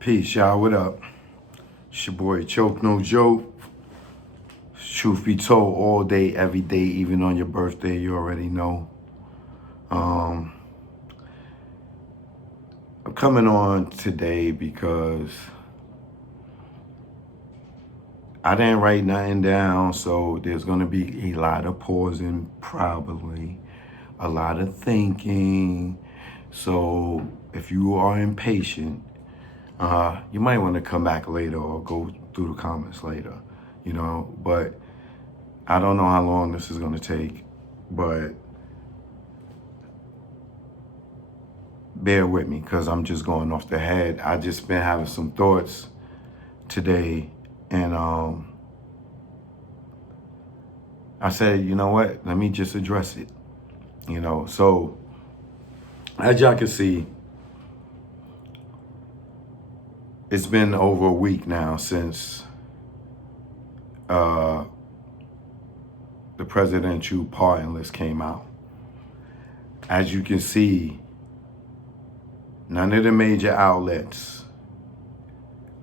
Peace, y'all. What up? It's your boy Choke No Joke. Truth be told, all day, every day, even on your birthday, you already know. I'm coming on today because I didn't write nothing down, so there's gonna be a lot of pausing, probably, a lot of thinking. So if you are impatient, you might want to come back later or go through the comments later, but I don't know how long this is going to take, but bear with me because I'm just going off the head. I just been having some thoughts today, and I said, you know what, let me just address it, So as y'all can see, it's been over a week now since the presidential pardon list came out. As you can see, none of the major outlets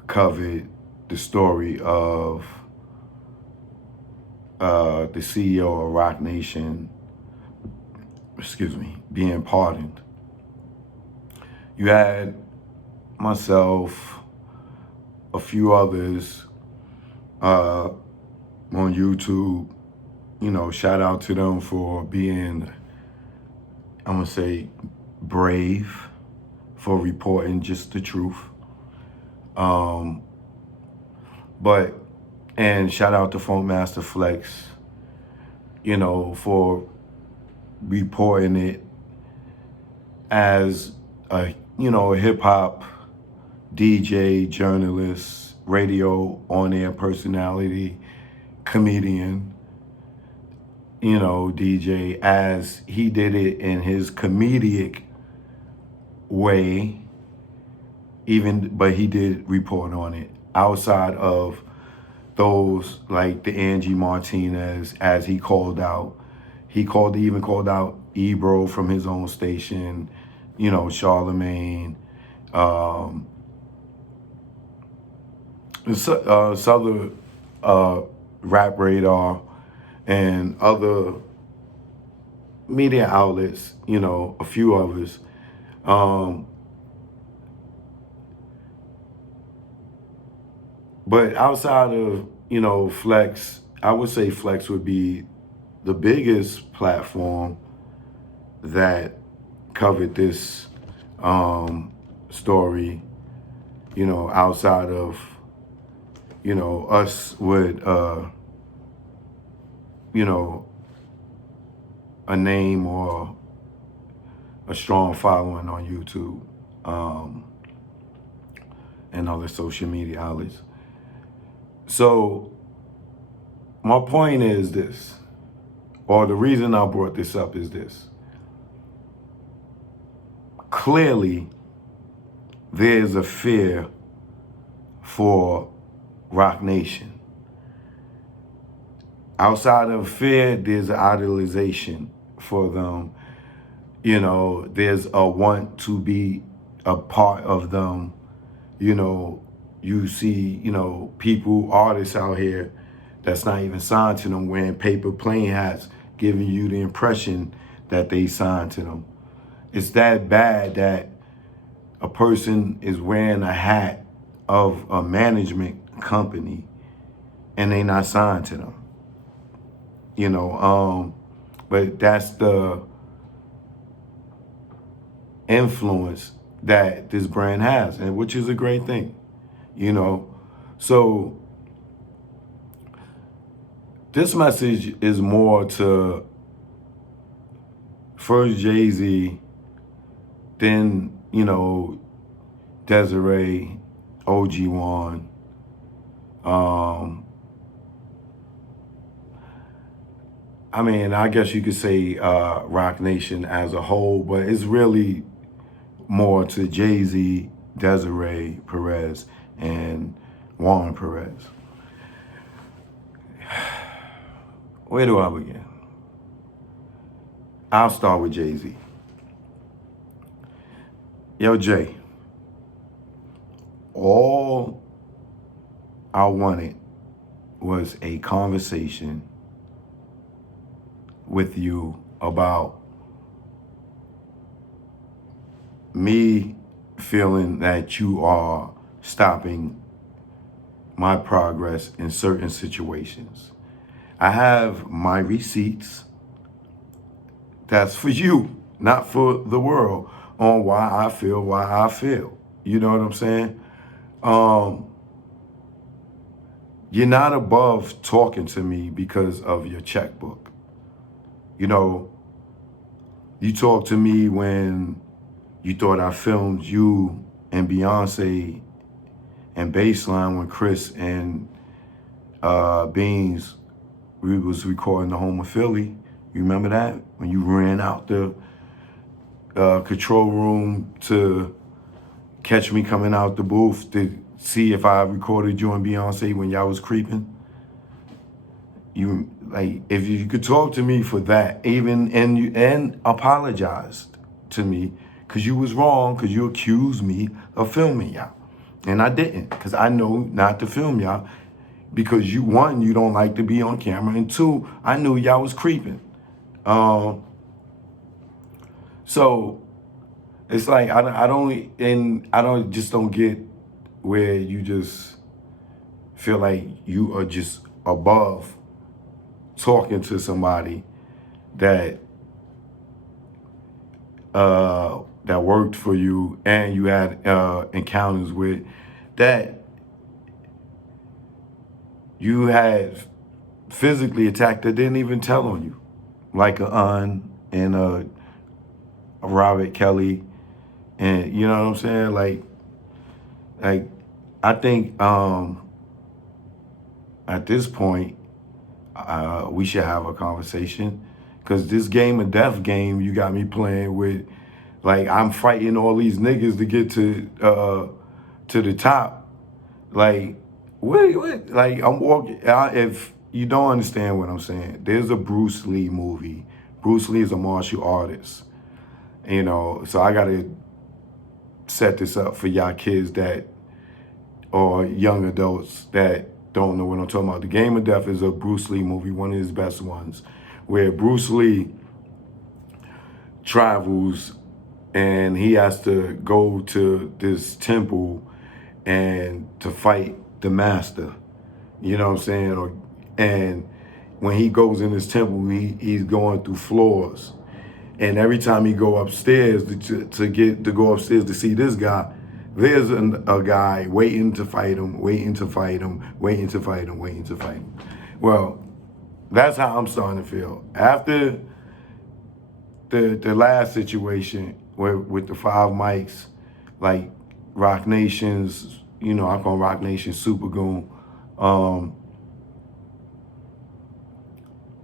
covered the story of the CEO of Rock Nation, being pardoned. You had myself, a few others on YouTube, shout out to them for being, I'm gonna say, brave for reporting just the truth. And shout out to Funk Master Flex, for reporting it as a hip hop DJ, journalist, radio on-air personality, comedian, DJ, as he did it in his comedic way, but he did report on it outside of those like the Angie Martinez, as he called out. He even called out Ebro from his own station, Charlemagne, Southern Rap Radar, and other media outlets, a few others. But outside of, Flex, I would say Flex would be the biggest platform that covered this story, outside of, us with, a name or a strong following on YouTube and other social media outlets. So my point is this, or the reason I brought this up is this. Clearly, there's a fear for Rock Nation. Outside of fear, there's an idolization for them. There's a want to be a part of them. You see, people, artists out here that's not even signed to them wearing paper plane hats, giving you the impression that they signed to them. It's that bad that a person is wearing a hat of a management company and they not signed to them. But that's the influence that this brand has, and which is a great thing, So this message is more to first Jay-Z, then, Desiree, OG Juan, I guess you could say Rock Nation as a whole, but it's really more to Jay-Z, Desiree Perez, and Juan Perez. Where do I begin? I'll start with Jay-Z. Yo, Jay, all I wanted was a conversation with you about me feeling that you are stopping my progress in certain situations. I have my receipts. That's for you, not for the world, on why I feel. You know what I'm saying? Um, you're not above talking to me because of your checkbook. You know, you talked to me when you thought I filmed you and Beyonce and Baseline when Chris and Beans, we was recording the Home of Philly. You remember that? When you ran out the control room to catch me coming out the booth to see if I recorded you and Beyonce when y'all was creeping. You like, if you could talk to me for that, even and apologized to me because you was wrong because you accused me of filming y'all, and I didn't because I know not to film y'all because you, one, you don't like to be on camera, and two, I knew y'all was creeping. So it's like I don't just don't get where you just feel like you are just above talking to somebody that that worked for you and you had encounters with, that you had physically attacked that didn't even tell on you, like a Un and a Robert Kelly, and you know what I'm saying? Like I think at this point we should have a conversation because this game of death game you got me playing with, like I'm fighting all these niggas to get to the top. Like what? Like I'm walking. If you don't understand what I'm saying, there's a Bruce Lee movie. Bruce Lee is a martial artist. You know, so I gotta set this up for y'all kids that or young adults that don't know what I'm talking about. The Game of Death is a Bruce Lee movie, one of his best ones, where Bruce Lee travels and he has to go to this temple and to fight the master. You know what I'm saying? And when he goes in this temple, he's going through floors. And every time he go upstairs to go upstairs to see this guy, there's a guy waiting to fight him, waiting to fight him, waiting to fight him, waiting to fight him. Well, that's how I'm starting to feel. After the last situation with the 5 mics, like Rock Nation's, you know, I call Rock Nation Super Goon.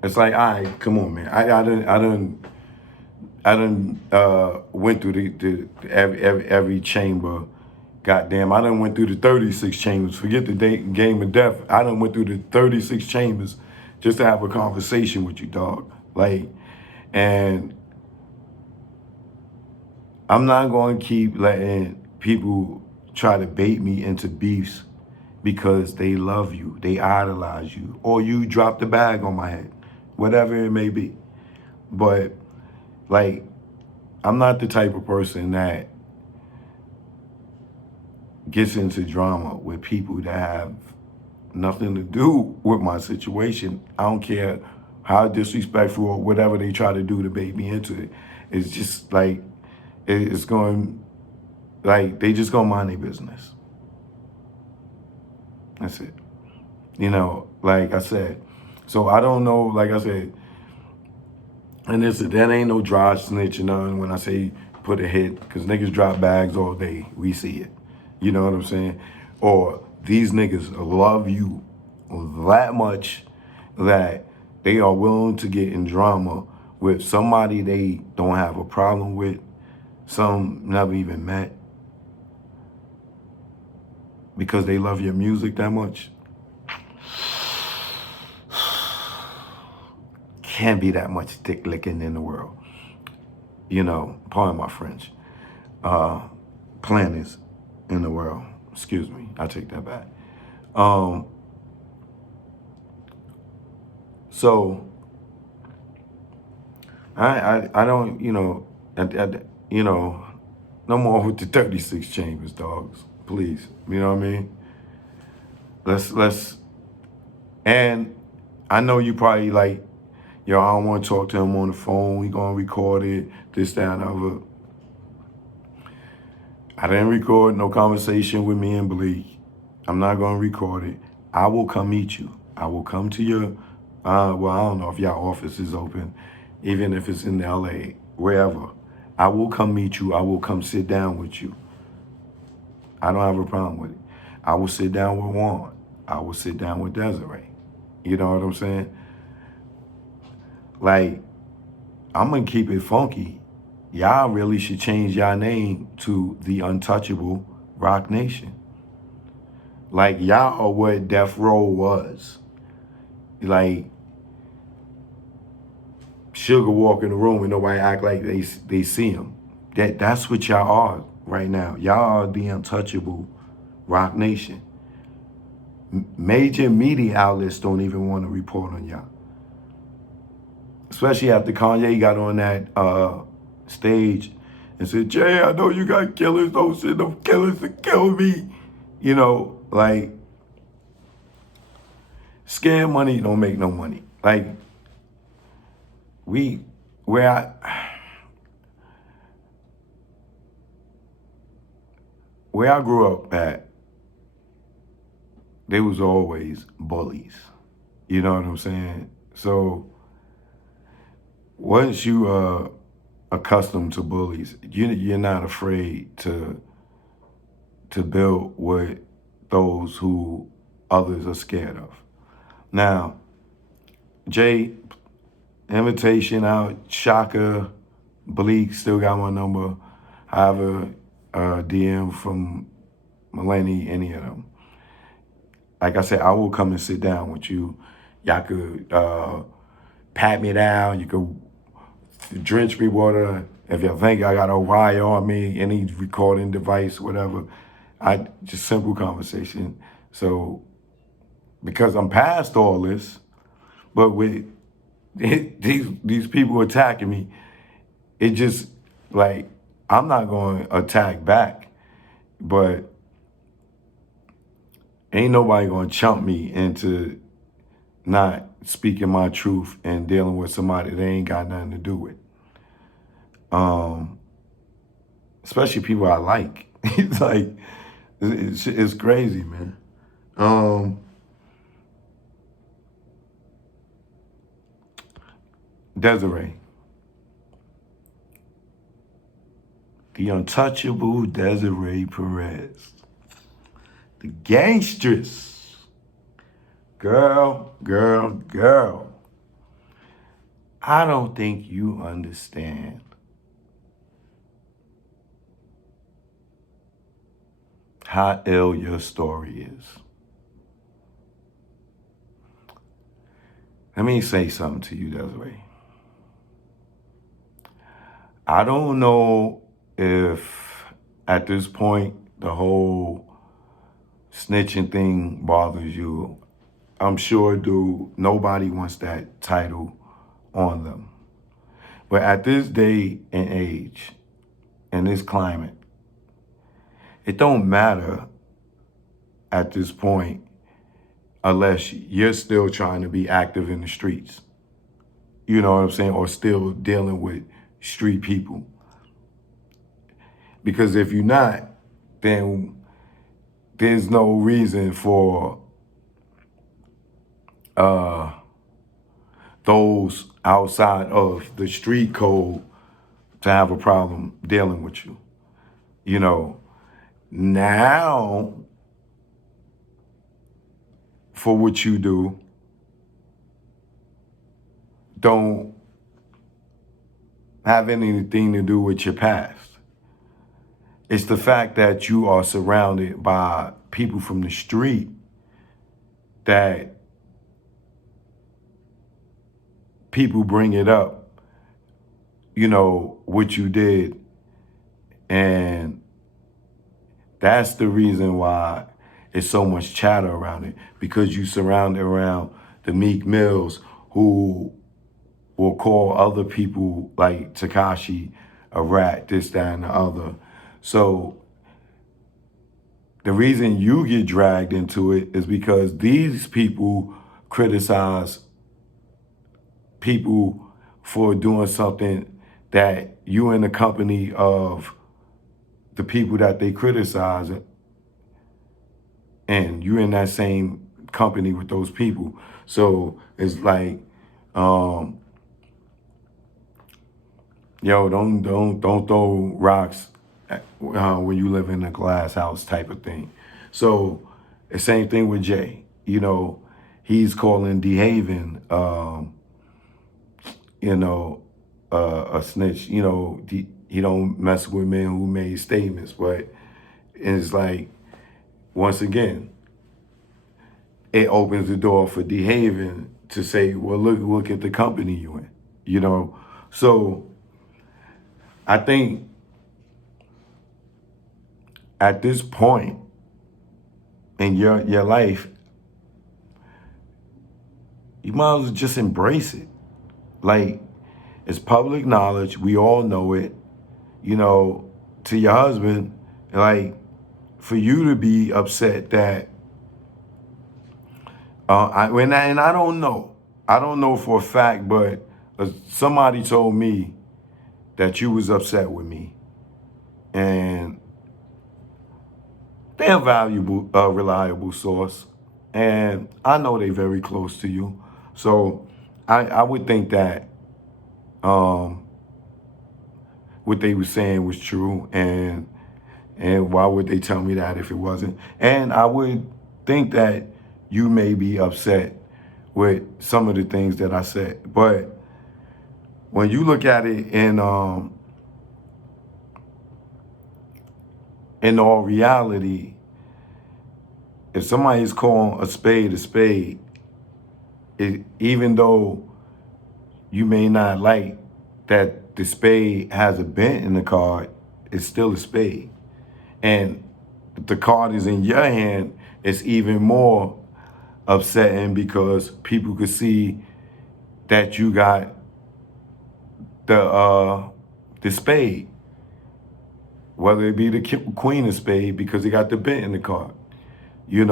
It's like, all right, come on, man. I done went through the every chamber. Goddamn, I done went through the 36 chambers. Forget the game of death. I done went through the 36 chambers just to have a conversation with you, dog. Like, and I'm not going to keep letting people try to bait me into beefs because they love you, they idolize you, or you drop the bag on my head, whatever it may be. But like, I'm not the type of person that gets into drama with people that have nothing to do with my situation. I don't care how disrespectful or whatever they try to do to bait me into it. It's just like, it's going, like, they just gonna mind their business. That's it. You know, like I said. So I don't know, like I said, and that ain't no dry snitch or nothing when I say put a hit, because niggas drop bags all day. We see it. You know what I'm saying? Or these niggas love you that much that they are willing to get in drama with somebody they don't have a problem with, some never even met, because they love your music that much. Can't be that much dick licking in the world. You know, pardon my French. Planners in the world. Excuse me, I take that back. Um, so I don't, you know, no more with the 36 chambers, dogs. Please, you know what I mean? Let's, and I know you probably like, yo, I don't want to talk to him on the phone. We gonna record it, this, that, and other. I didn't record no conversation with me and Bleak. I'm not gonna record it. I will come meet you. I will come to your, well, I don't know if your office is open, even if it's in LA, wherever. I will come meet you. I will come sit down with you. I don't have a problem with it. I will sit down with Juan. I will sit down with Desiree. You know what I'm saying? Like, I'm gonna keep it funky. Y'all really should change y'all name to the Untouchable Rock Nation. Like, y'all are what Death Row was. Like, Sugar walk in the room and nobody act like they see him. That's what y'all are right now. Y'all are the Untouchable Rock Nation. Major media outlets don't even want to report on y'all. Especially after Kanye got on that stage and said, Jay, I know you got killers, don't send no killers to kill me. You know, like, scare money don't make no money. Like, where I grew up at, there was always bullies. You know what I'm saying? So once you accustomed to bullies, you're not afraid to build with those who others are scared of. Now, Jay, invitation out, Shaka, Bleak still got my number. However, DM from Melanie, any of them. Like I said, I will come and sit down with you. Y'all could pat me down. You could drench me water. If you think I got a wire on me, any recording device, whatever, I just simple conversation. So because I'm past all this, but with these people attacking me, it just like I'm not going to attack back, but ain't nobody going to chump me into not speaking my truth and dealing with somebody they ain't got nothing to do with. Especially people I like. It's like, it's crazy, man. Desiree. The Untouchable Desiree Perez. The gangstress. Girl, girl, girl. I don't think you understand how ill your story is. Let me say something to you, Desiree. I don't know if at this point the whole snitching thing bothers you. I'm sure, dude, nobody wants that title on them. But at this day and age, in this climate, it don't matter at this point unless you're still trying to be active in the streets. You know what I'm saying? Or still dealing with street people. Because if you're not, then there's no reason for those outside of the street code to have a problem dealing with you. You know, now for what you do, don't have anything to do with your past. It's the fact that you are surrounded by people from the street that people bring it up, you know, what you did, and That's the reason why it's so much chatter around it, because you surround it around the Meek Mills who will call other people like Takashi a rat, this, that, and the other. So the reason you get dragged into it is because these people criticize people for doing something that you in the company of the people that they criticize, and you're in that same company with those people. So it's like, um, yo, don't throw rocks when you live in a glass house type of thing. So the same thing with Jay. He's calling DeHaven, a snitch. He don't mess with men who made statements, but it's like, once again, it opens the door for DeHaven to say, well, look at the company you in. So I think at this point in your life, you might as well just embrace it. Like, it's public knowledge. We all know it. To your husband, like, for you to be upset that, and I don't know. I don't know for a fact, but somebody told me that you was upset with me. And they're a valuable, reliable source. And I know they're very close to you. So I would think that what they were saying was true. And why would they tell me that if it wasn't? And I would think that you may be upset with some of the things that I said. But when you look at it in all reality, if somebody's calling a spade, even though you may not like that the spade has a bent in the card, it's still a spade. And if the card is in your hand, it's even more upsetting because people could see that you got the spade, whether it be the queen of spade, because it got the bent in the card. And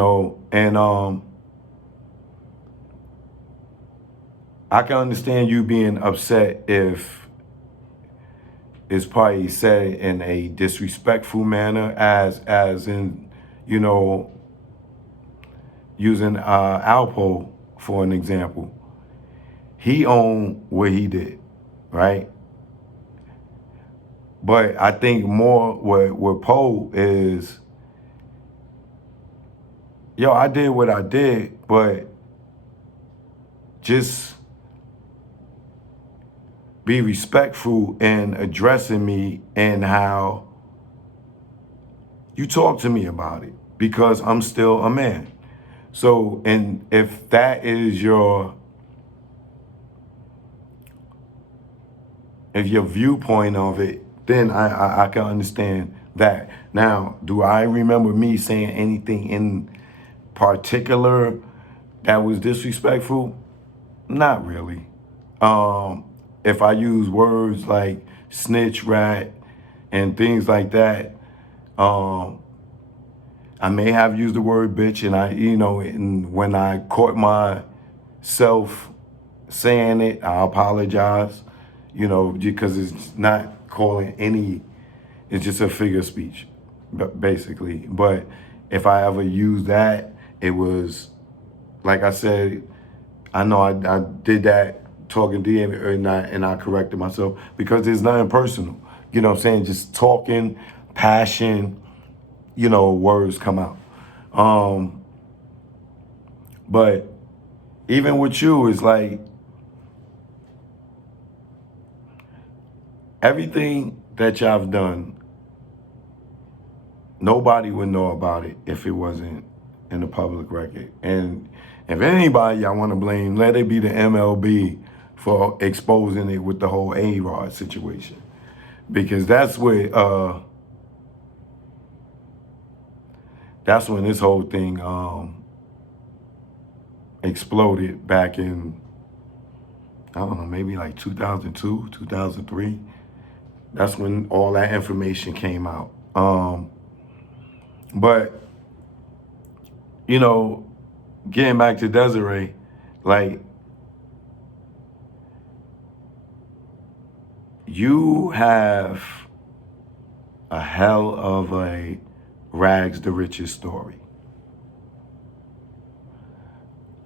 I can understand you being upset if it's probably said in a disrespectful manner, as in, using Alpo for an example. He owned what he did, right? But I think more with Poe is, yo, I did what I did, but just be respectful in addressing me and how you talk to me about it, because I'm still a man. So, and if that is your viewpoint of it, then I can understand that. Now, do I remember me saying anything in particular that was disrespectful? Not really. If I use words like snitch, rat, and things like that, I may have used the word bitch, and and when I caught myself saying it, I apologize, because it's not calling any, it's just a figure of speech, basically. But if I ever used that, it was, like I said, I know I did that talking to him, and I corrected myself because there's nothing personal. You know what I'm saying? Just talking, passion, words come out. But even with you, it's like everything that y'all have done, nobody would know about it if it wasn't in the public record. And if anybody y'all want to blame, let it be the MLB for exposing it with the whole A-Rod situation. Because that's what that's when this whole thing exploded back in, I don't know, maybe like 2002, 2003. That's when all that information came out. But, you know, getting back to Desiree, like, you have a hell of a rags to riches story.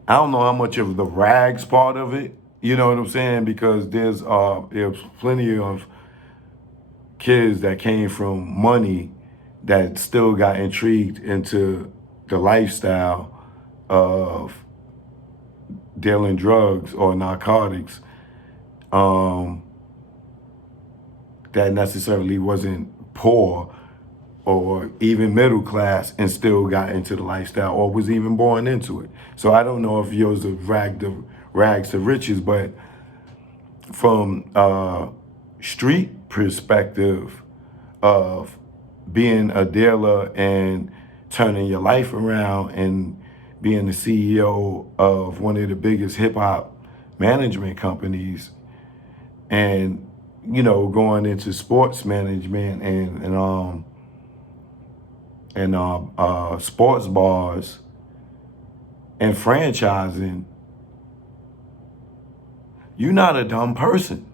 I don't know how much of the rags part of it, you know what I'm saying? Because there's plenty of kids that came from money that still got intrigued into the lifestyle of dealing drugs or narcotics, that necessarily wasn't poor or even middle class and still got into the lifestyle or was even born into it. So I don't know if yours are rags to riches, but from a street perspective of being a dealer and turning your life around and being the CEO of one of the biggest hip hop management companies, and going into sports management and sports bars and franchising, you're not a dumb person.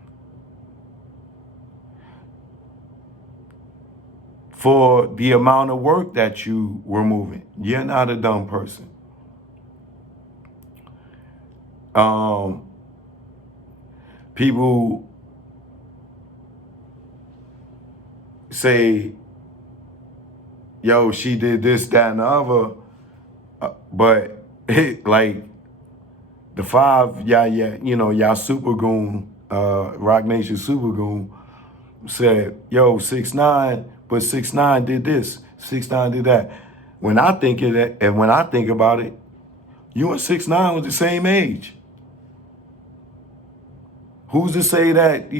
For the amount of work that you were moving, you're not a dumb person. People say, yo, she did this, that, and the other, but like the five, y'all super goon, Rock Nation super goon, said, yo, 6ix9ine, but 6ix9ine did this, 6ix9ine did that. When I think of that, and when I think about it, you and 6ix9ine was the same age. Who's to say that,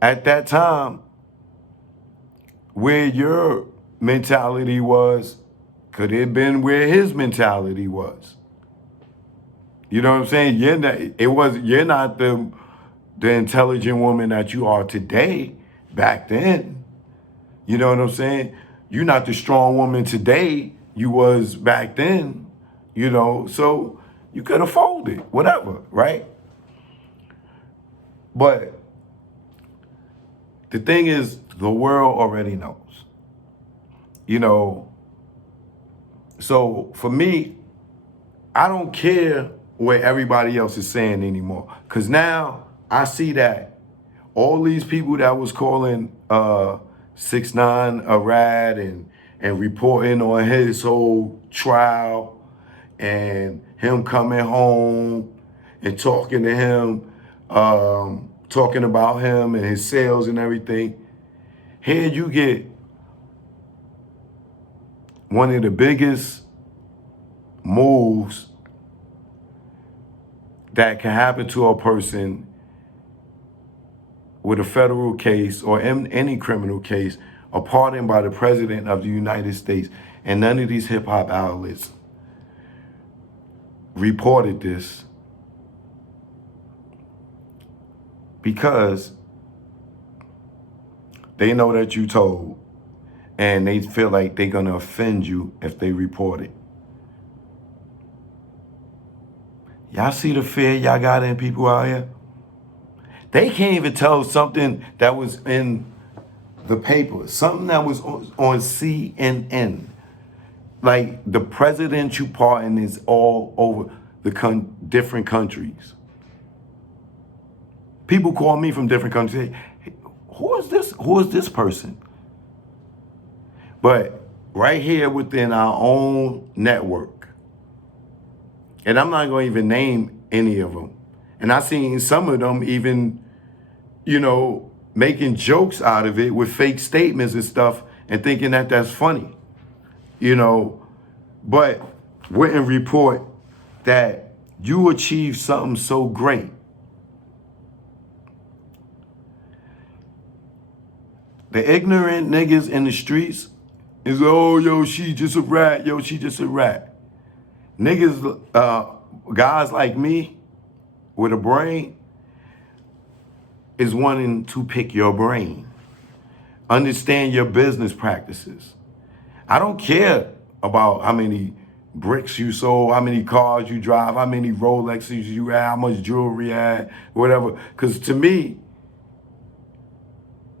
at that time, where your mentality was, could it have been where his mentality was? You know what I'm saying? You're not the intelligent woman that you are today back then. You know what I'm saying? You're not the strong woman today you was back then, so you could have folded, whatever, right? But the thing is, the world already knows. So for me, I don't care what everybody else is saying anymore. Because now I see that all these people that was calling 6ix9ine a rat and reporting on his whole trial and him coming home and talking to him, talking about him and his sales and everything. Here you get one of the biggest moves that can happen to a person with a federal case or any criminal case, a pardon by the President of the United States. And none of these hip hop outlets reported this because they know that you told, and they feel like they're gonna offend you if they report it. Y'all see the fear y'all got in people out here? They can't even tell something that was in the paper, something that was on CNN. Like the presidential pardon is all over the different countries. People call me from different countries. Hey, who is this? Who is this person? But right here within our own network, and I'm not going to even name any of them. And I've seen some of them even, making jokes out of it with fake statements and stuff and thinking that that's funny, but wouldn't report that you achieved something so great. The ignorant niggas in the streets, It's, oh, yo, she just a rat. Yo, she just a rat. Niggas, guys like me with a brain is wanting to pick your brain. Understand your business practices. I don't care about how many bricks you sold, how many cars you drive, how many Rolexes you have, how much jewelry you have, whatever. Because to me,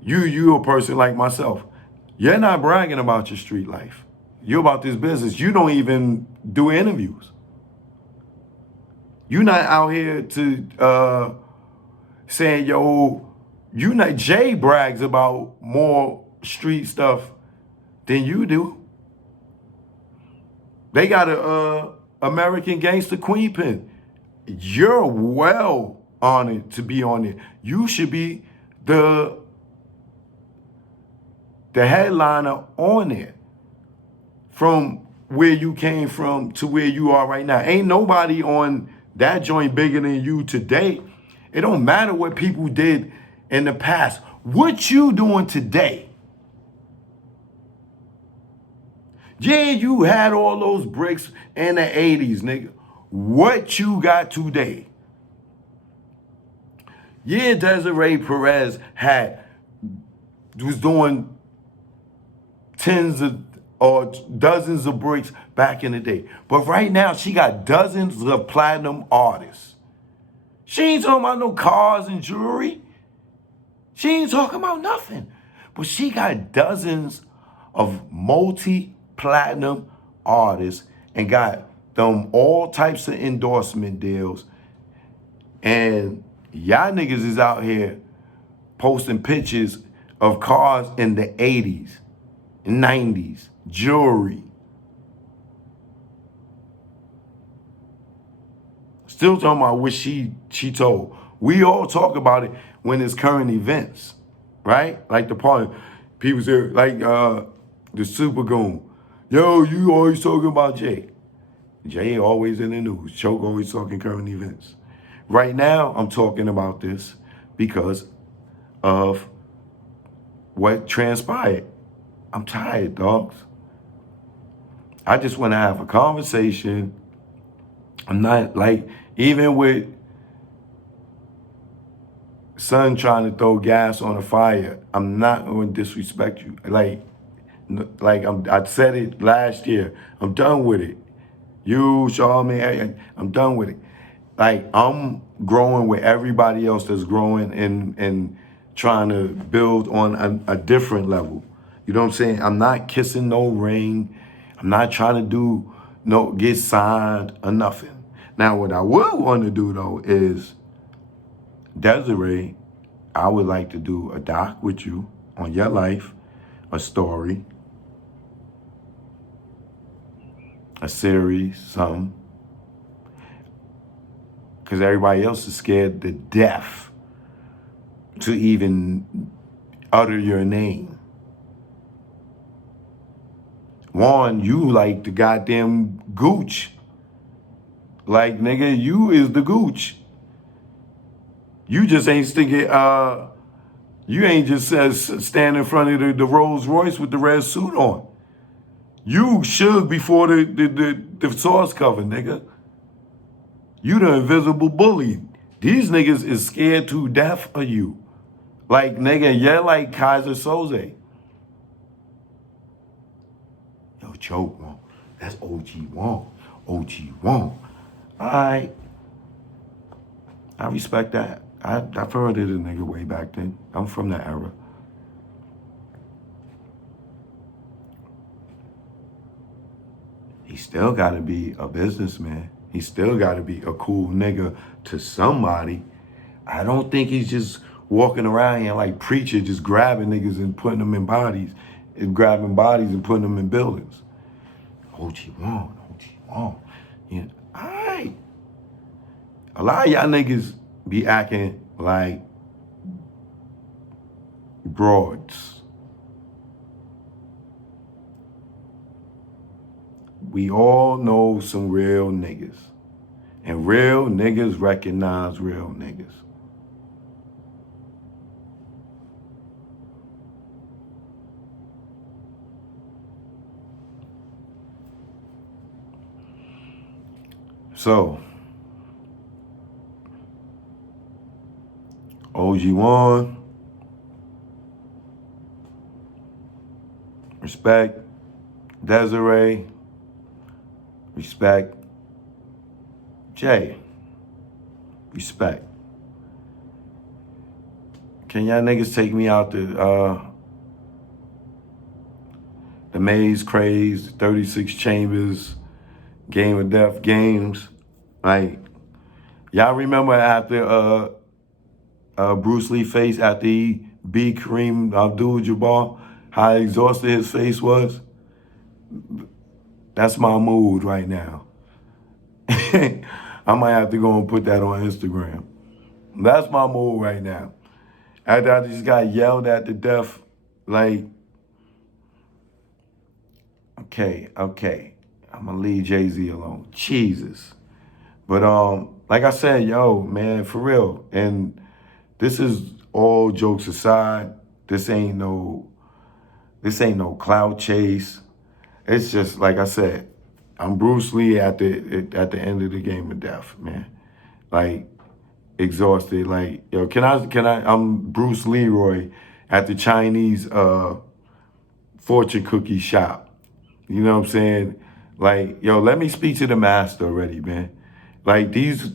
you a person like myself. You're not bragging about your street life. You're about this business. You don't even do interviews. You're not out here to saying, yo, you not, Jay brags about more street stuff than you do. They got a American Gangster Queen pin. You're well honored to be on it. You should be the headliner on it from where you came from to where you are right now. Ain't nobody on that joint bigger than you today. It don't matter what people did in the past. What you doing today? Yeah, you had all those bricks in the 80s, nigga. What you got today? Yeah, Desiree Perez was doing tens of or dozens of bricks back in the day. But right now, she got dozens of platinum artists. She ain't talking about no cars and jewelry. She ain't talking about nothing. But she got dozens of multi-platinum artists and got them all types of endorsement deals. And y'all niggas is out here posting pictures of cars in the 80s, 90s, jewelry. Still talking about what she told. We all talk about it when it's current events, right? Like the party, people say, like the Super Goon. Yo, you always talking about Jay. Jay always in the news. Choke always talking current events. Right now, I'm talking about this because of what transpired. I'm tired, dogs. I just want to have a conversation. I'm not like, even with son trying to throw gas on a fire, I'm not going to disrespect you. I said it last year. I'm done with it. You, Charlamagne, I'm done with it. Like, I'm growing with everybody else that's growing and trying to build on a different level. You know what I'm saying? I'm not kissing no ring. I'm not trying to get signed or nothing. Now, what I would want to do, though, is, Desiree, I would like to do a doc with you on your life, a story, a series, something. Because everybody else is scared to death to even utter your name. Juan, you like the goddamn gooch. Like, nigga, you is the gooch. You just ain't sticking, you ain't just stand in front of the Rolls Royce with the red suit on. You shook before the source cover, nigga. You the invisible bully. These niggas is scared to death of you. Like, nigga, you're like Kaiser Soze. Yo, choke, Juan. That's OG Juan. OG Juan. All right. I respect that. I've heard of the nigga way back then. I'm from that era. He still got to be a businessman. He still got to be a cool nigga to somebody. I don't think he's just walking around here like preacher, just grabbing niggas and putting them in bodies, and grabbing bodies and putting them in buildings. OG Juan, OG Juan. Yeah, all right. A lot of y'all niggas be acting like broads. We all know some real niggas. And real niggas recognize real niggas. So, OG Juan, respect. Desiree, respect. Jay, respect. Can y'all niggas take me out the Maze Craze, 36 Chambers, Game of Death games? Like, y'all remember after Bruce Lee face after he beat Kareem Abdul-Jabbar, how exhausted his face was? That's my mood right now. I might have to go and put that on Instagram. That's my mood right now. After I just got yelled at to death, like, okay, I'm gonna leave Jay-Z alone. Jesus. But like I said, yo, man, for real. And this is all jokes aside. This ain't no clout chase. It's just like I said, I'm Bruce Lee at the end of the game of death, man. Like, exhausted. Like, yo, I'm Bruce Leroy at the Chinese fortune cookie shop. You know what I'm saying? Like, yo, let me speak to the master already, man. Like, these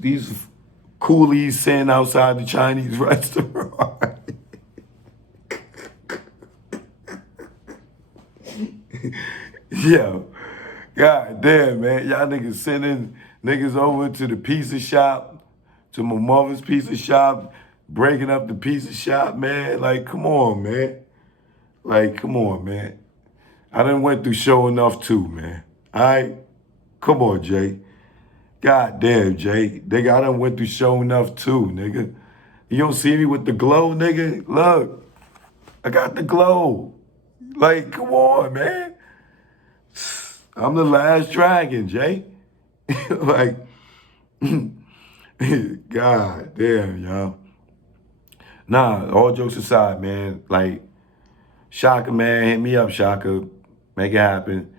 coolies sitting outside the Chinese restaurant. Yo, god damn, man. Y'all niggas sending niggas over to the pizza shop, to my mother's pizza shop, breaking up the pizza shop, man. Like, come on, man. Like, come on, man. I done went through show enough too, man. All right? Come on, Jay. God damn, Jay. Nigga, I done went through show enough too, nigga. You don't see me with the glow, nigga? Look, I got the glow. Like, come on, man. I'm the last dragon, Jay. Like, God damn, y'all. Nah, all jokes aside, man. Like, Shaka, man, hit me up, Shaka. Make it happen.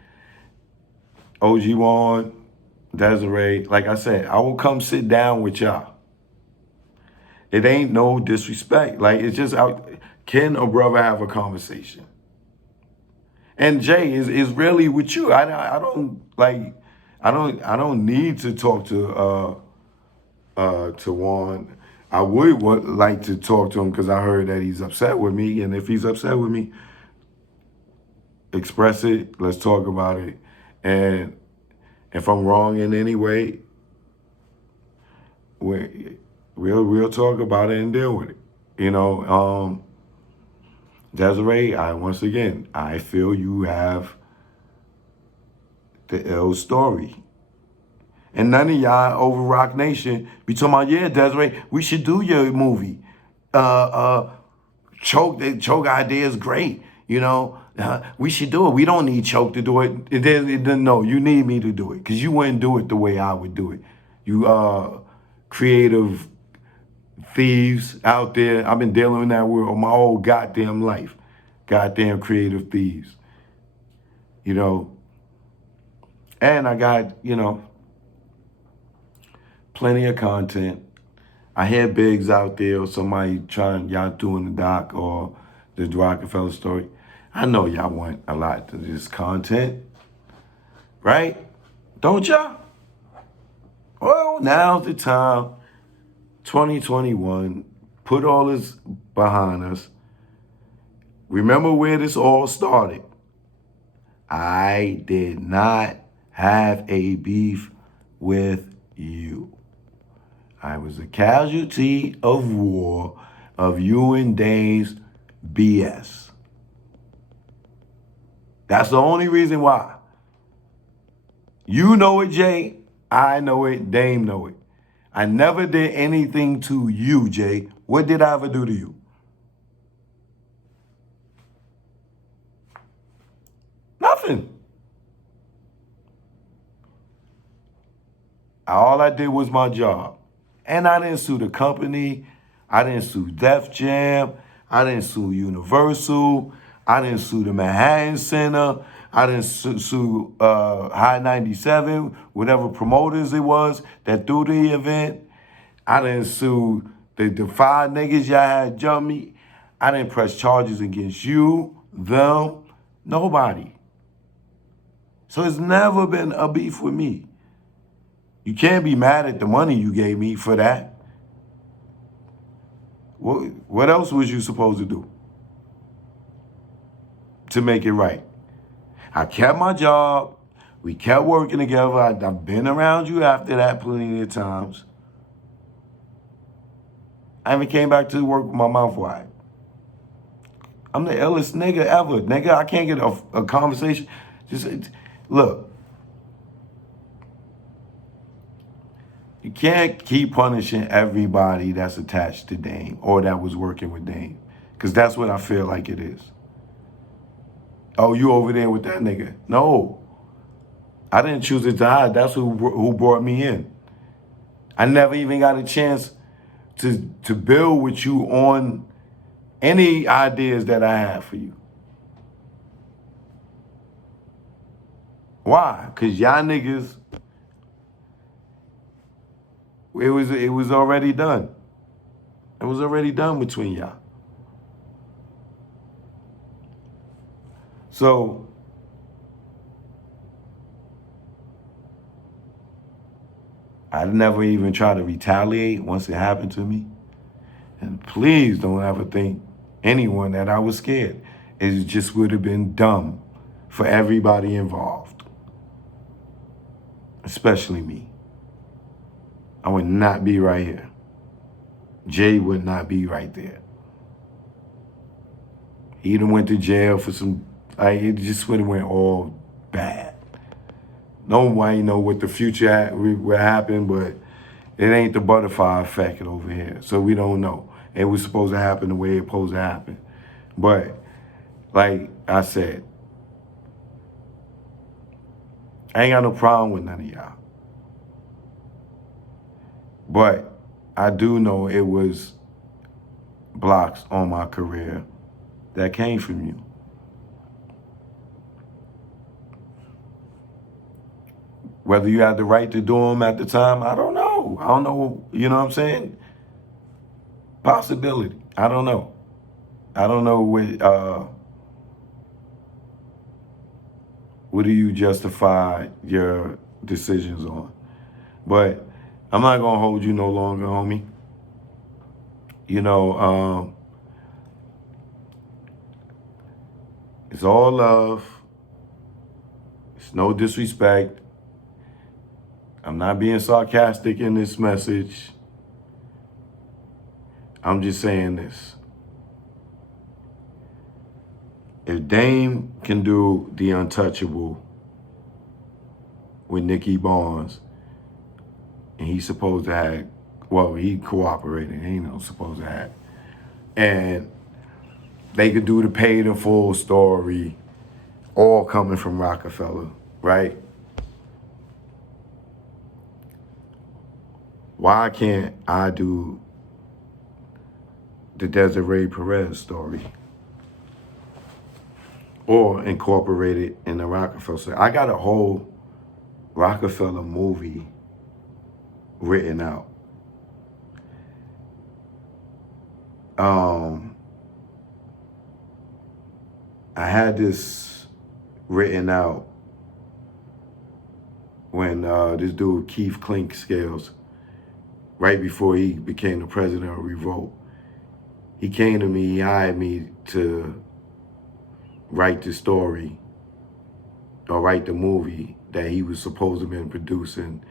OG Juan, Desiree. Like I said, I will come sit down with y'all. It ain't no disrespect. Like, it's just, can a brother have a conversation? And Jay is really with you. I don't need to talk to Juan. I would like to talk to him because I heard that he's upset with me. And if he's upset with me, express it. Let's talk about it. And if I'm wrong in any way, we'll talk about it and deal with it. You know, Desiree, once again, I feel you have the ill story. And none of y'all over Rock Nation be talking about, yeah, Desiree, we should do your movie. Choke idea is great. You know, we should do it. We don't need Choke to do it. No, you need me to do it because you wouldn't do it the way I would do it. You creative thieves out there. I've been dealing with that word my whole goddamn life. Goddamn creative thieves. You know, and I got, you know, plenty of content. I hear Biggs out there or somebody trying, y'all doing the doc or the Rockefeller story. I know y'all want a lot of this content, right? Don't y'all? Well, now's the time. 2021, put all this behind us. Remember where this all started. I did not have a beef with you. I was a casualty of war, of you and Dame's BS. That's the only reason why. You know it, Jay. I know it. Dame know it. I never did anything to you, Jay. What did I ever do to you? Nothing. All I did was my job. And I didn't sue the company. I didn't sue Def Jam. I didn't sue Universal. I didn't sue the Manhattan Center. I didn't sue High 97, whatever promoters it was that threw the event. I didn't sue the five niggas y'all had jump me. I didn't press charges against you, them, nobody. So it's never been a beef with me. You can't be mad at the money you gave me for that. What else was you supposed to do to make it right? I kept my job. We kept working together. I've been around you after that plenty of times. I even came back to work with my mouth wide. I'm the illest nigga ever. Nigga, I can't get a conversation. Just look. You can't keep punishing everybody that's attached to Dame or that was working with Dame. Because that's what I feel like it is. Oh, you over there with that nigga. No. I didn't choose to die. That's who brought me in. I never even got a chance to build with you on any ideas that I had for you. Why? Because y'all niggas, it was already done. It was already done between y'all. So I never even try to retaliate once it happened to me. And please don't ever think anyone that I was scared. It just would have been dumb for everybody involved, especially me. I would not be right here. Jay would not be right there. He done went to jail for some, it just would have went all bad. Nobody know what the future will happen, but it ain't the butterfly effect over here. So we don't know. It was supposed to happen the way it was supposed to happen. But like I said, I ain't got no problem with none of y'all. But I do know it was blocks on my career that came from you. Whether you had the right to do them at the time, I don't know. I don't know, you know what I'm saying? Possibility. I don't know. I don't know what do you justify your decisions on? But I'm not gonna hold you no longer, homie. You know, it's all love. It's no disrespect. I'm not being sarcastic in this message. I'm just saying this. If Dame can do the untouchable with Nicky Barnes, and he's supposed to have, well, he cooperated, he ain't supposed to have, and they could do the paid in full story, all coming from Rockefeller, right? Why can't I do the Desiree Perez story or incorporate it in the Rockefeller story? I got a whole Rockefeller movie written out. I had this written out when this dude, Keith Clink Scales, right before he became the president of Revolt, he came to me, he hired me to write the story or write the movie that he was supposed to have been producing.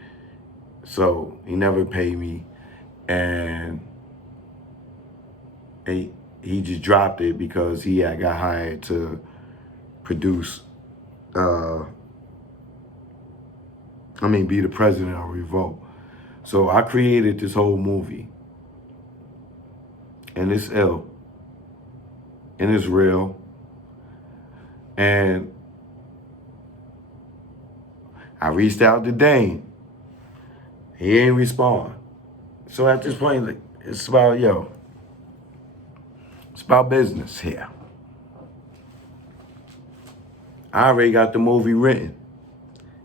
So he never paid me, and he just dropped it because he had got hired to produce, be the president of Revolt. So I created this whole movie, and it's ill, and it's real, and I reached out to Dane. He ain't respond. So at this point, it's about, it's about business here. I already got the movie written.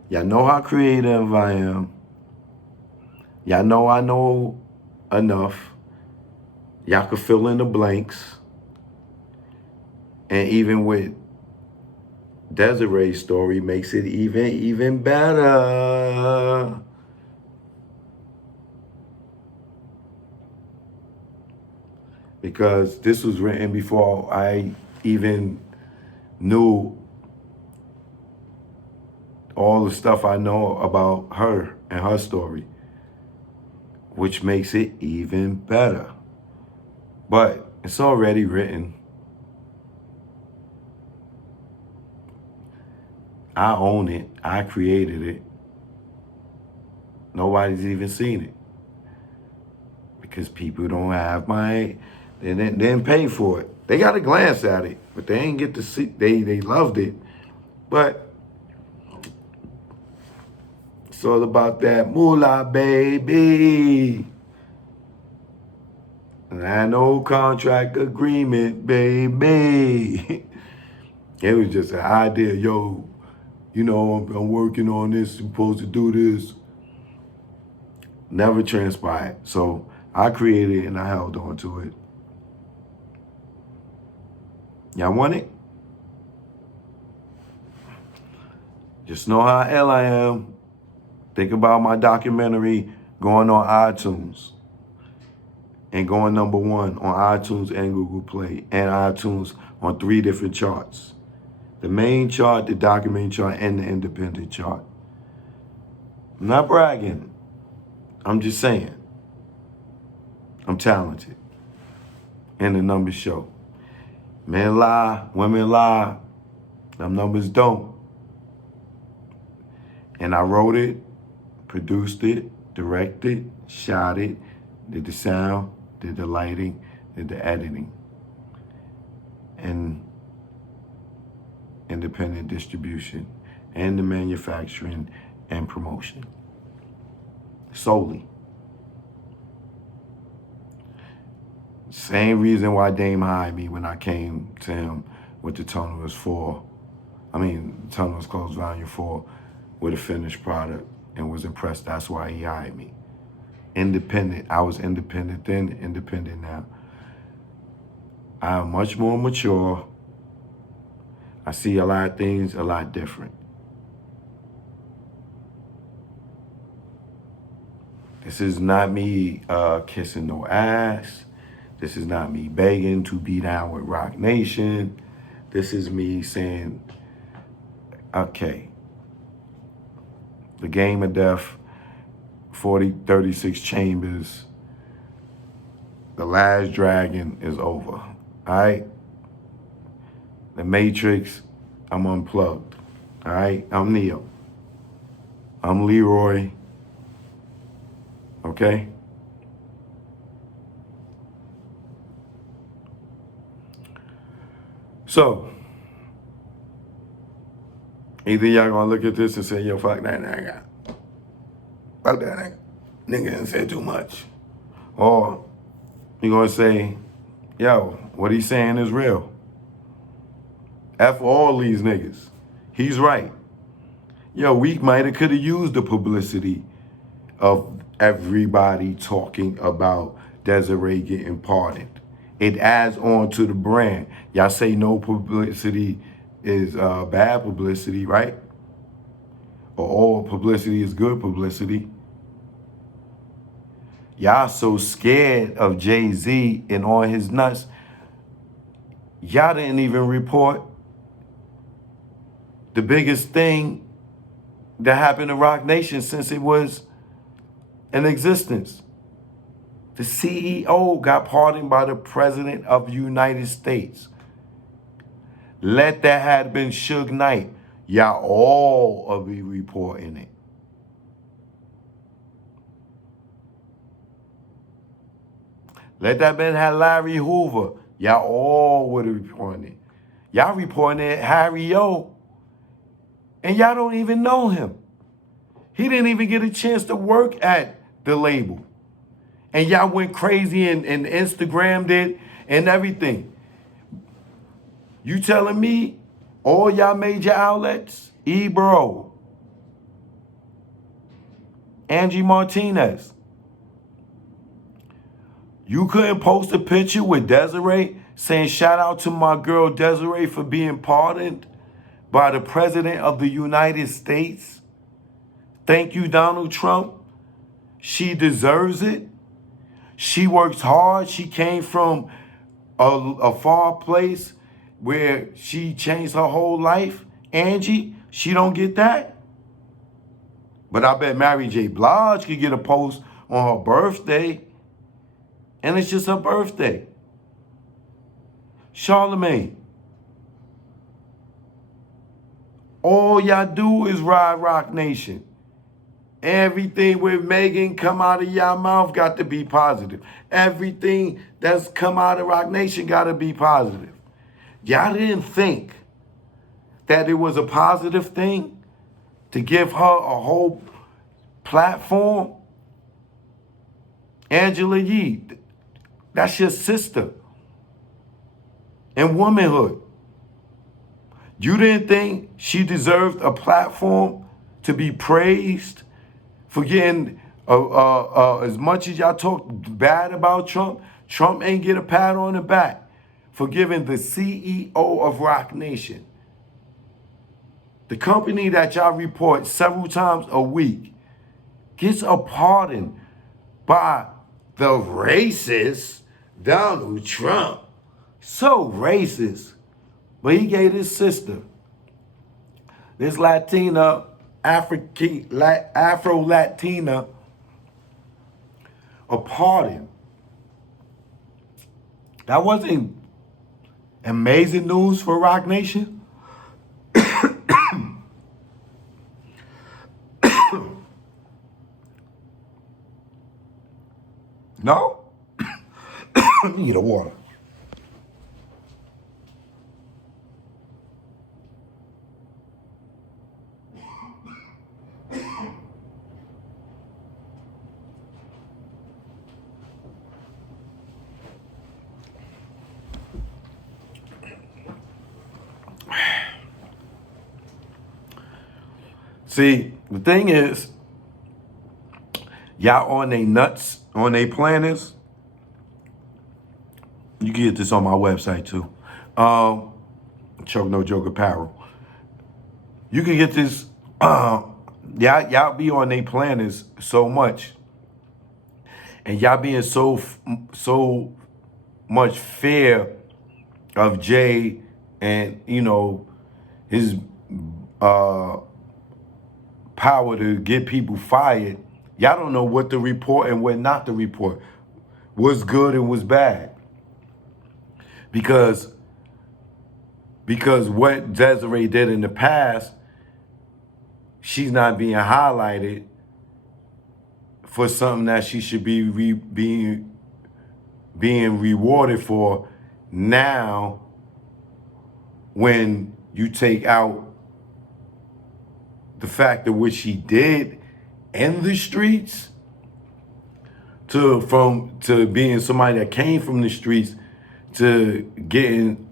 Y'all know how creative I am. Y'all know I know enough. Y'all can fill in the blanks. And even with Desiree's story makes it even better. Because this was written before I even knew all the stuff I know about her and her story, which makes it even better. But it's already written. I own it. I created it. Nobody's even seen it. Because people don't have they didn't pay for it. They got a glance at it, but they ain't get to see, they loved it. But it's all about that moolah, baby. And I no contract agreement, baby. It was just an idea, yo, you know, I'm working on this, I'm supposed to do this. Never transpired. So I created it and I held on to it. Y'all want it? Just know how ill I am. Think about my documentary going on iTunes and going #1 on iTunes and Google Play and iTunes on 3 different charts. The main chart, the documentary chart, and the independent chart. I'm not bragging. I'm just saying. I'm talented. And the numbers show. Men lie, women lie. Them numbers don't. And I wrote it, produced it, directed, shot it, did the sound, did the lighting, did the editing. And independent distribution and the manufacturing and promotion. Solely. Same reason why Dame hired me when I came to him with the Tunnel 4. Tunnel Closed Volume 4 with a finished product and was impressed. That's why he hired me. Independent. I was independent then, independent now. I am much more mature. I see a lot of things a lot different. This is not me kissing no ass. This is not me begging to be down with Rock Nation. This is me saying, okay, the game of death, 36 chambers, the last dragon is over, all right? The Matrix, I'm unplugged, all right? I'm Neo. I'm Leroy, okay? So, either y'all gonna look at this and say, yo, fuck that nigga. Fuck that nigga. Nigga didn't say too much. Or you're gonna say, yo, what he's saying is real. F all these niggas. He's right. Yo, we might have could have used the publicity of everybody talking about Desiree getting pardoned. It adds on to the brand. Y'all say no publicity is bad publicity, right? Or all publicity is good publicity. Y'all so scared of Jay-Z and on his nuts, y'all didn't even report the biggest thing that happened to Rock Nation since it was in existence. The CEO got pardoned by the President of the United States. Let that have been Suge Knight. Y'all all will be reporting it. Let that been had Larry Hoover. Y'all all would have reported it. Y'all reporting it Harry O. And y'all don't even know him. He didn't even get a chance to work at the label. And y'all went crazy and Instagrammed it and everything. You telling me All y'all major outlets, Ebro, Angie Martinez. You couldn't post a picture with Desiree saying shout out to my girl Desiree for being pardoned by the President of the United States. Thank you, Donald Trump. She deserves it. She works hard. She came from a far place where she changed her whole life. Angie, she don't get that. But I bet Mary J. Blige could get a post on her birthday. And it's just her birthday. Charlemagne. All y'all do is ride Rock Nation. Everything with Megan come out of y'all mouth got to be positive. Everything that's come out of Rock Nation got to be positive. Y'all didn't think that it was a positive thing to give her a whole platform? Angela Yee, that's your sister in womanhood. You didn't think she deserved a platform to be praised for getting, as much as y'all talk bad about Trump, Trump ain't get a pat on the back for giving the CEO of Rock Nation, the company that y'all report several times a week, gets a pardon by the racist Donald Trump. So racist. But he gave his sister, this Latina, Afro-Latina, a pardon. That wasn't amazing news for Rock Nation? No? I need a water. See, the thing is, y'all on they nuts, on they planners. You can get this on my website too. Choke No Joke Apparel. You can get this. Y'all be on they planners so much, and y'all being so much fear of Jay and his power to get people fired. Y'all don't know what to report and what not to report, what's good and what's bad, because what Desiree did in the past, she's not being highlighted for something that she should be being rewarded for now, when you take out the fact of what she did in the streets to being somebody that came from the streets to getting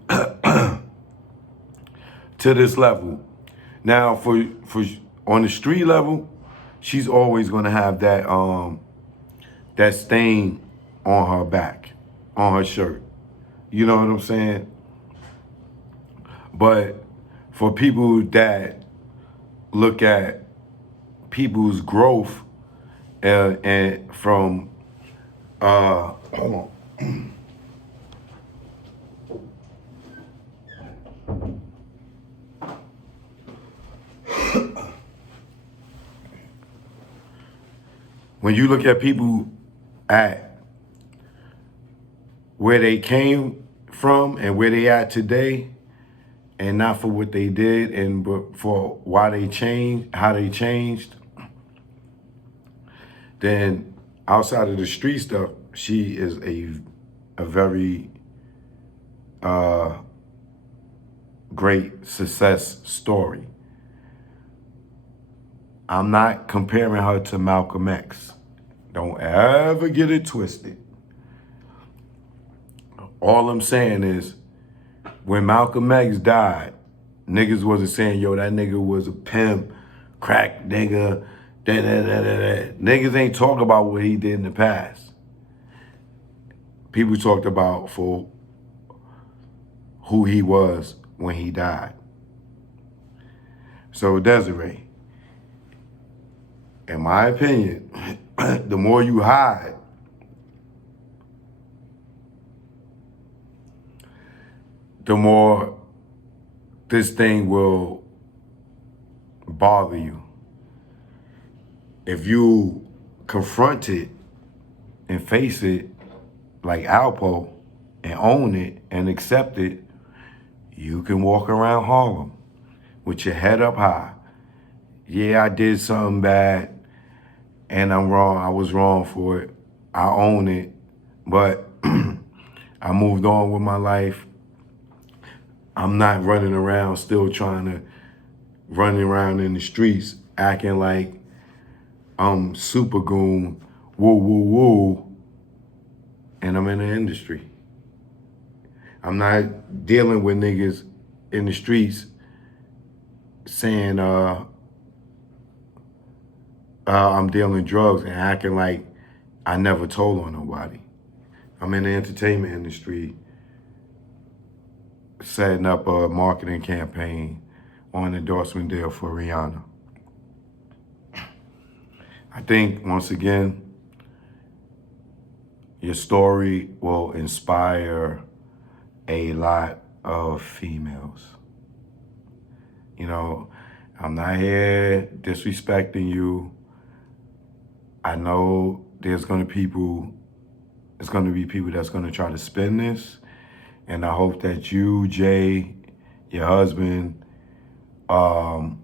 to this level. Now, for on the street level, she's always gonna have that that stain on her back, on her shirt. You know what I'm saying? But for people that look at people's growth and from hold on. When you look at people at where they came from and where they at today, and not for what they did and but for why they changed, how they changed, then outside of the street stuff, she is a very great success story. I'm not comparing her to Malcolm X. Don't ever get it twisted. All I'm saying is, when Malcolm X died, Niggas wasn't saying, yo, that nigga was a pimp, crack nigga, da. Niggas ain't talk about what he did in the past. People talked about for who he was when he died. So Desiree, in my opinion, the more you hide, the more this thing will bother you. If you confront it and face it like Alpo and own it and accept it, you can walk around Harlem with your head up high. Yeah, I did something bad and I'm wrong. I was wrong for it. I own it, but I moved on with my life. I'm not running around still running around in the streets acting like I'm super goon, woo, woo, woo, and I'm in the industry. I'm not dealing with niggas in the streets saying I'm dealing drugs and acting like I never told on nobody. I'm in the entertainment industry setting up a marketing campaign on an endorsement deal for Rihanna. I think, once again, your story will inspire a lot of females. You know, I'm not here disrespecting you. I know there's going to be people that's going to try to spin this. And I hope that you, Jay, your husband, can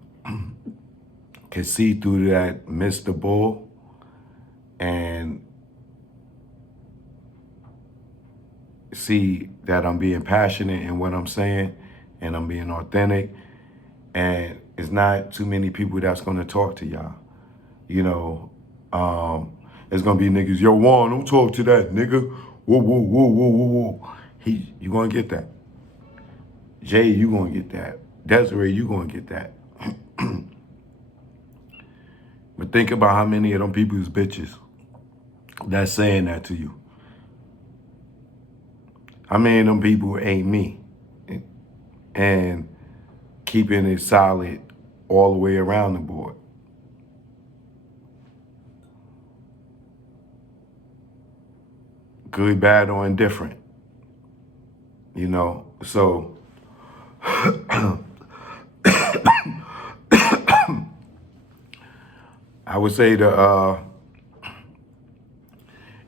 see through that Mr. Bull and see that I'm being passionate in what I'm saying and I'm being authentic. And it's not too many people that's going to talk to y'all. You know, it's going to be niggas, yo, Juan, don't talk to that nigga. Whoa, whoa, whoa, whoa, whoa, whoa. You going to get that. Jay, you going to get that. Desiree, you going to get that. But think about how many of them people is bitches that's saying that to you. How many of them people ain't me? And keeping it solid all the way around the board. Good, bad, or indifferent. You know, so I would say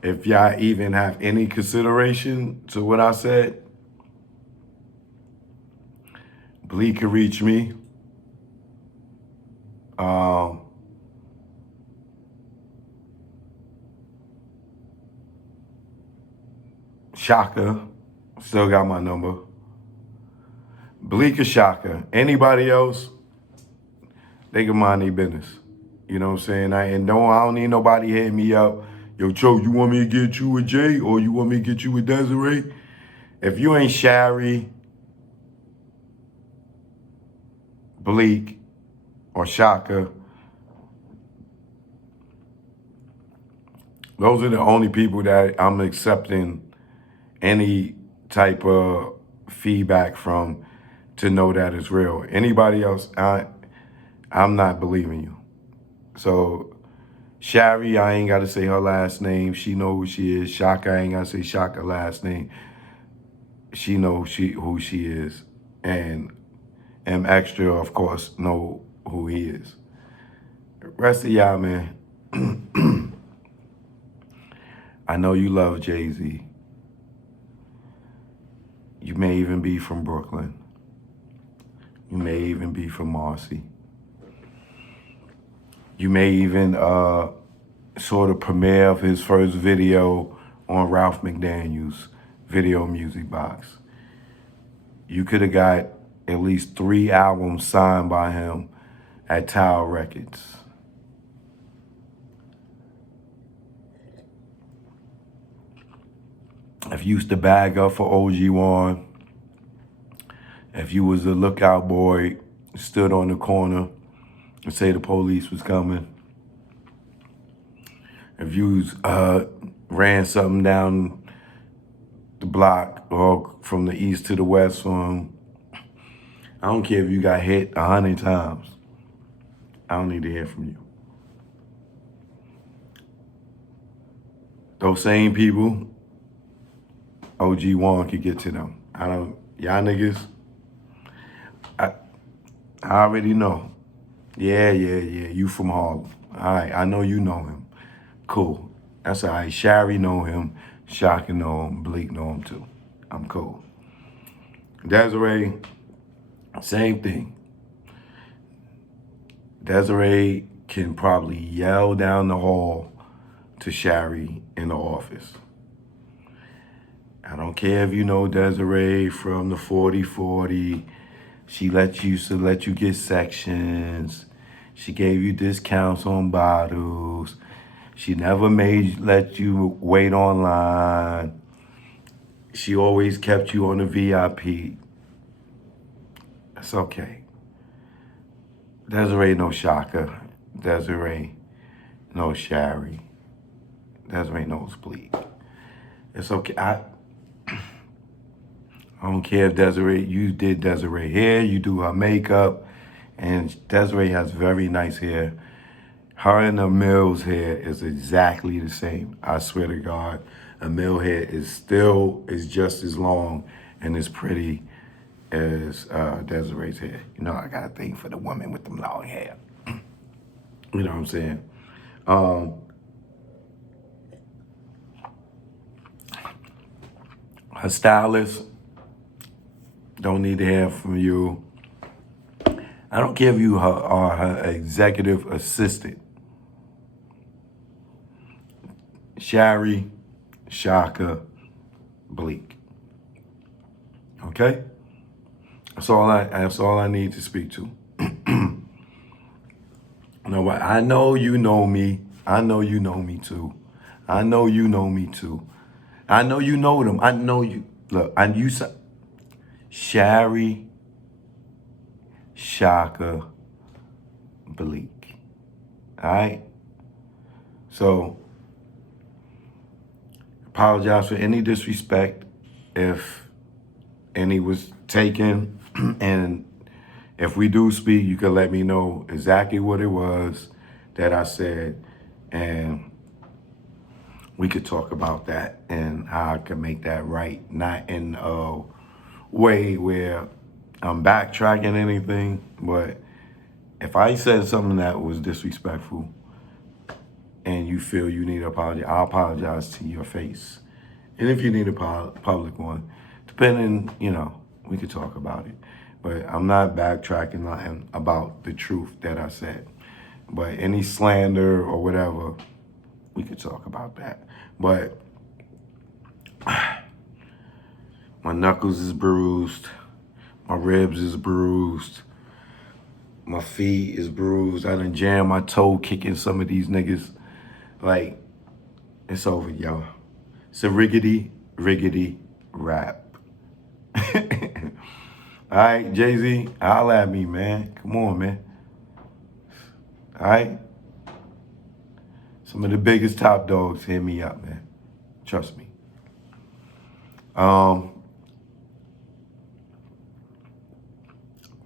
if y'all even have any consideration to what I said, Bleak can reach me. Shaka, still got my number. Bleak or Shaka. Anybody else, they can mind their business. You know what I'm saying? I don't need nobody hitting me up. Yo, Cho, you want me to get you with Jay or you want me to get you with Desiree? If you ain't Shari, Bleak, or Shaka, those are the only people that I'm accepting any type of feedback from to know that it's real. Anybody else, I'm not believing you. So Shari, I ain't got to say her last name. She know who she is. Shaka, I ain't got to say Shaka last name. She know who she is. And M Extra, of course, know who he is. The rest of y'all, man, I know you love Jay-Z. You may even be from Brooklyn. You may even be from Marcy. You may even saw the premiere of his first video on Ralph McDaniel's video music box. You could have got at least 3 albums signed by him at Tower Records. If you used to bag up for OG Juan If you was a lookout boy, stood on the corner and say the police was coming. If you ran something down the block or from the east to the west from, I don't care if you got hit 100 times. I don't need to hear from you. Those same people, OG Juan could get to them. Y'all niggas, I already know. Yeah, you from Harlem. All right, I know you know him. Cool. That's all right. Shari know him. Shaka know him. Bleak know him too. I'm cool. Desiree, same thing. Desiree can probably yell down the hall to Shari in the office. I don't care if you know Desiree from the 40/40. She used to let you get sections. She gave you discounts on bottles. She never let you wait online. She always kept you on the VIP. That's okay. Desiree no Shaka. Desiree no Shari. Desiree knows Bleak. It's okay. I don't care if you did Desiree hair, you do her makeup, and Desiree has very nice hair. Her and Emil's hair is exactly the same. I swear to God, Emil's hair is just as long and as pretty as Desiree's hair. You know, I got a thing for the woman with them long hair. You know what I'm saying? Her stylist don't need to hear from you. I don't care if you are her executive assistant. Shari, Shaka, Bleak. Okay? That's all I need to speak to. You know what? I know you know me. I know you know me too. I know you know me too. I know you know them. I know you. Look, Shari, Shaka, Bleak. All right? So, apologize for any disrespect if any was taken. And if we do speak, you can let me know exactly what it was that I said. And we could talk about that and how I can make that right. Not in a way where I'm backtracking anything, but if I said something that was disrespectful and you feel you need an apology, I'll apologize to your face. And if you need a public one, depending, we could talk about it. But I'm not backtracking lying about the truth that I said. But any slander or whatever, we could talk about that. But my knuckles is bruised. My ribs is bruised. My feet is bruised. I done jammed my toe kicking some of these niggas. Like, it's over, y'all. It's a riggedy rap. All right, Jay-Z, holla at me, man. Come on, man. All right? Some of the biggest top dogs hit me up, man. Trust me.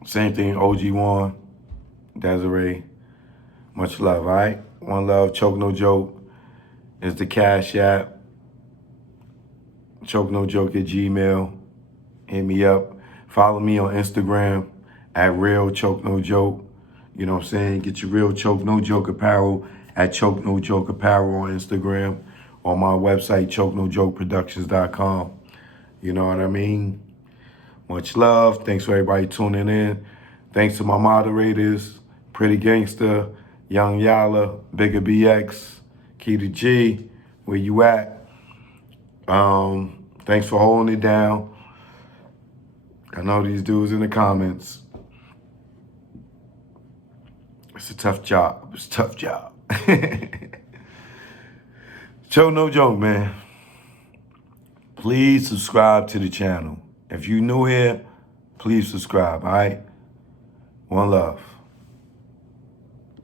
Same thing, OG Juan, Desiree. Much love, all right? One love, Choke No Joke is the Cash App. ChokeNoJoke@gmail. Hit me up. Follow me on Instagram at Real Choke No Joke. You know what I'm saying? Get your real Choke No Joke apparel at Choke No Joke Apparel on Instagram. On my website, ChokeNoJokeProductions.com. You know what I mean? Much love. Thanks for everybody tuning in. Thanks to my moderators, Pretty Gangster, Young Yala, Bigger BX, Key to G, where you at? Thanks for holding it down. I know these dudes in the comments. It's a tough job. It's a tough job. Choke No Joke, man. Please subscribe to the channel. If you're new here, Please subscribe, all right? One love.